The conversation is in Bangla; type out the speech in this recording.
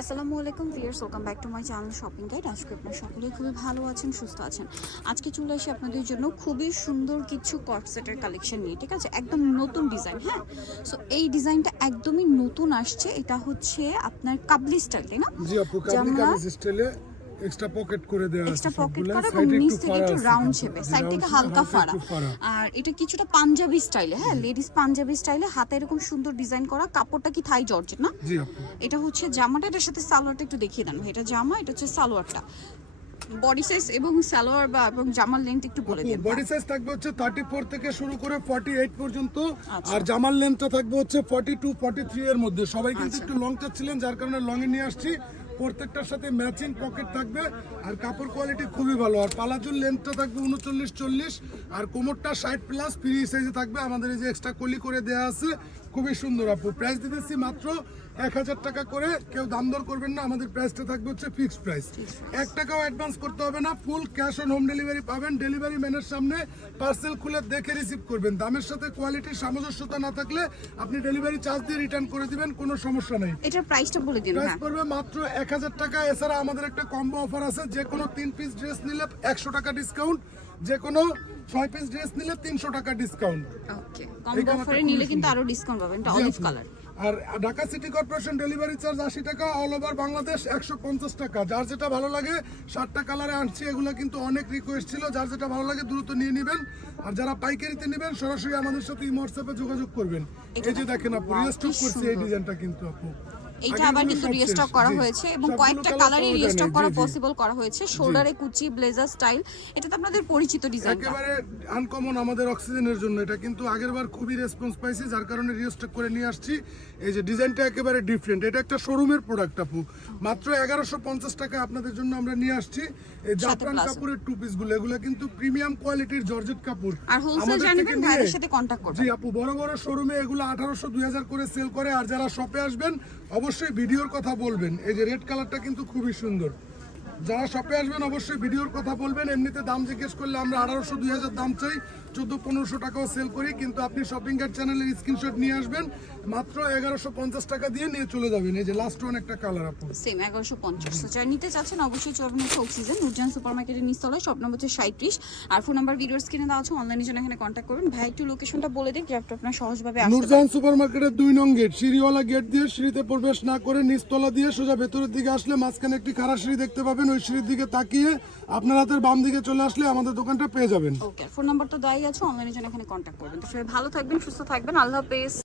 আসসালামু আলাইকুম viewers, welcome back to my channel shopping guide. আজকে আপনারা সকলেই খুবই ভালো আছেন, সুস্থ আছেন। আজকে চলে আসি আপনাদের জন্য খুবই সুন্দর কিছু কট সেটের কালেকশন নিয়ে, ঠিক আছে? একদম নতুন ডিজাইন। হ্যাঁ, সো এই ডিজাইনটা একদমই নতুন আসছে। এটা হচ্ছে আপনার কাবলি স্টাইল, তাই না? জি আপু, কাবলি স্টাইলে এক্সট্রা পকেট করে দেওয়া আছে, এক্সট্রা পকেট করা এবং নিচ থেকে একটু রাউন্ড শেপে, সাইড থেকে হালকা ফাড়া। আর এটা কিছুটা পাঞ্জাবি স্টাইলে, হ্যাঁ, লেডিস পাঞ্জাবি স্টাইলে, হাতে এরকম সুন্দর ডিজাইন করা। কাপড়টা কি থাই জর্জেট না? জি আপু। এটা হচ্ছে জামাটা, এটার সাথে সালোয়ারটা একটু দেখিয়ে দেন। এটা জামা, এটা হচ্ছে সালোয়ারটা। বডি সাইজ এবং সালোয়ার বা এবং জামার লেন্থ একটু বলে দিন। বডি সাইজ থাকবে হচ্ছে 34 থেকে শুরু করে 48 পর্যন্ত, আচ্ছা। আর জামার লেন্থটা থাকবে হচ্ছে 42 43 এর মধ্যে। সবাই কিন্তু আচ্ছা। একটু লং চাচ্ছিলেন, যার কারণে লং এ নিয়ে আসছি। প্রত্যেকটার সাথে ম্যাচিং পকেট থাকবে, আর কাপড় কোয়ালিটি খুবই ভালো। আর পালাজুর লেন্থটা থাকবে 39 40, আর কোমরটা 60 প্লাস ফ্রি সাইজে থাকবে। আমাদের এই যে এক্সট্রা কলি করে দেওয়া আছে, খুবই সুন্দর আপু। প্রাইস দিতেছি মাত্র 1000 টাকা করে, কেউ দাম দর করবেন না। আমাদের প্রাইসটা থাকবে হচ্ছে ফিক্সড প্রাইস। 1 টাকাও অ্যাডভান্স করতে হবে না, full cash on home delivery পাবেন। ডেলিভারি ম্যানের সামনে পার্সেল খুলে দেখে রিসিভ করবেন। দামের সাথে কোয়ালিটির সামঞ্জস্যতা না থাকলে আপনি ডেলিভারি চার্জ দিয়ে রিটার্ন করে দিবেন, কোনো সমস্যা নেই। এটার প্রাইসটা বলে দিন। প্রাইস হ্যাঁ, পড়বে মাত্র 1000 টাকা। এছাড়া আমাদের একটা কম্বো অফার আছে, যে কোনো 3 পিস ড্রেস নিলে 100 টাকা ডিসকাউন্ট, যে কোনো 6 পিস ড্রেস নিলে 300 টাকা ডিসকাউন্ট। ওকে, কম্বো অফারে নিলে কিন্তু আরো ডিসকাউন্ট পাবেন। এটা অলিভ কালার। আর Dhaka city corporation delivery charge 80 টাকা, অল ওভার বাংলাদেশ 150 টাকা। যার যেটা ভালো লাগে, 7টা কালারে আনছি, এগুলো কিন্তু অনেক রিকোয়েস্ট ছিল। যার যেটা ভালো লাগে দ্রুত নিয়ে নেবেন। আর যারা পাইকারিতে নেবেন সরাসরি আমাদের সাথে ইমো হোয়াটসঅ্যাপে যোগাযোগ করবেন। এই যে দেখেন আপু, রিস্টক করছি এই ডিজাইনটা কিন্তু আপু। এইটা আবার কিন্তু রিস্টক করা হয়েছে এবং কয়েকটা কালারই রিস্টক করা পসিবল করা হয়েছে। শোল্ডারে কুচি, ব্লেজার স্টাইল, এটা তো আপনাদের পরিচিত ডিজাইন। একেবারে আনকমন আমাদের অক্সিজেনের জন্য। এটা কিন্তু আগেরবার খুবই রেসপন্স পাইছি, যার কারণে রিস্টক করে নিয়ে আসছি। এই যে ডিজাইনটা একেবারে ডিফারেন্ট, এটা একটা শোরুমের প্রোডাক্ট আপু। মাত্র 1150 টাকা আপনাদের জন্য আমরা নিয়ে আসছি। এই জাফরান কাপড়ের টু পিস গুলো, এগুলো কিন্তু প্রিমিয়াম কোয়ালিটির জর্জেট কাপড়। আর হোলসেল জানেন, ভাইদের সাথে কন্টাক্ট করবেন। জি আপু, বড় বড় শোরুমে এগুলো 1800 2000 করে সেল করে। আর যারা শপে আসবেন অবশ্যই ভিডিওর কথা বলবেন। এই যে রেড কালারটা কিন্তু খুবই সুন্দর। যারা শপে আসবেন অবশ্যই ভিডিওর কথা বলবেন। এমনিতে দাম জিজ্ঞেস করলে আমরা 1800 2000 দাম চাই, 1400-1500 টাকাও সেল করি। কিন্তু আপনি শপিং গাইড চ্যানেলের স্ক্রিনশট নিয়ে আসবেন, মাত্র 1150 টাকা দিয়ে নিয়ে চলে যাবেন। এই যে লাস্ট ওয়ান একটা কালার আপু, সেম 1150। তো যারা নিতে চাচ্ছেন অবশ্যই চলবেন হচ্ছে অক্সিজেন নুরজান সুপারমার্কেটের নিচতলায়, শপ নম্বর হচ্ছে 37। আর ফোন নাম্বার ভিডিওর স্ক্রিনে দেওয়া আছে, অনলাইনে জন্য এখানে কন্ট্যাক্ট করবেন। ভাই একটু লোকেশনটা বলে দিন, যে আপনারা সহজভাবে আসতে পারেন। নুরজান সুপারমার্কেটের 2 নং গেট, সিঁড়িওয়ালা গেট দিয়ে সিঁড়িতে প্রবেশ না করে নিচতলা দিয়ে সোজা ভেতরের দিকে আসলে মাঝখানে একটি খাড়া সিঁড়ি দেখতে পাবেন। ওই সিঁড়ির দিকে তাকিয়ে আপনার হাতের বাম দিকে চলে আসলে আমাদের দোকানটা পেয়ে যাবেন। ওকে, ফোন নাম্বার তো দেওয়াই আছে, অনলাইনে জন্য এখানে কন্ট্যাক্ট করবেন। তো সবাই ভালো থাকবেন, সুস্থ থাকবেন, আল্লাহ হাফেজ।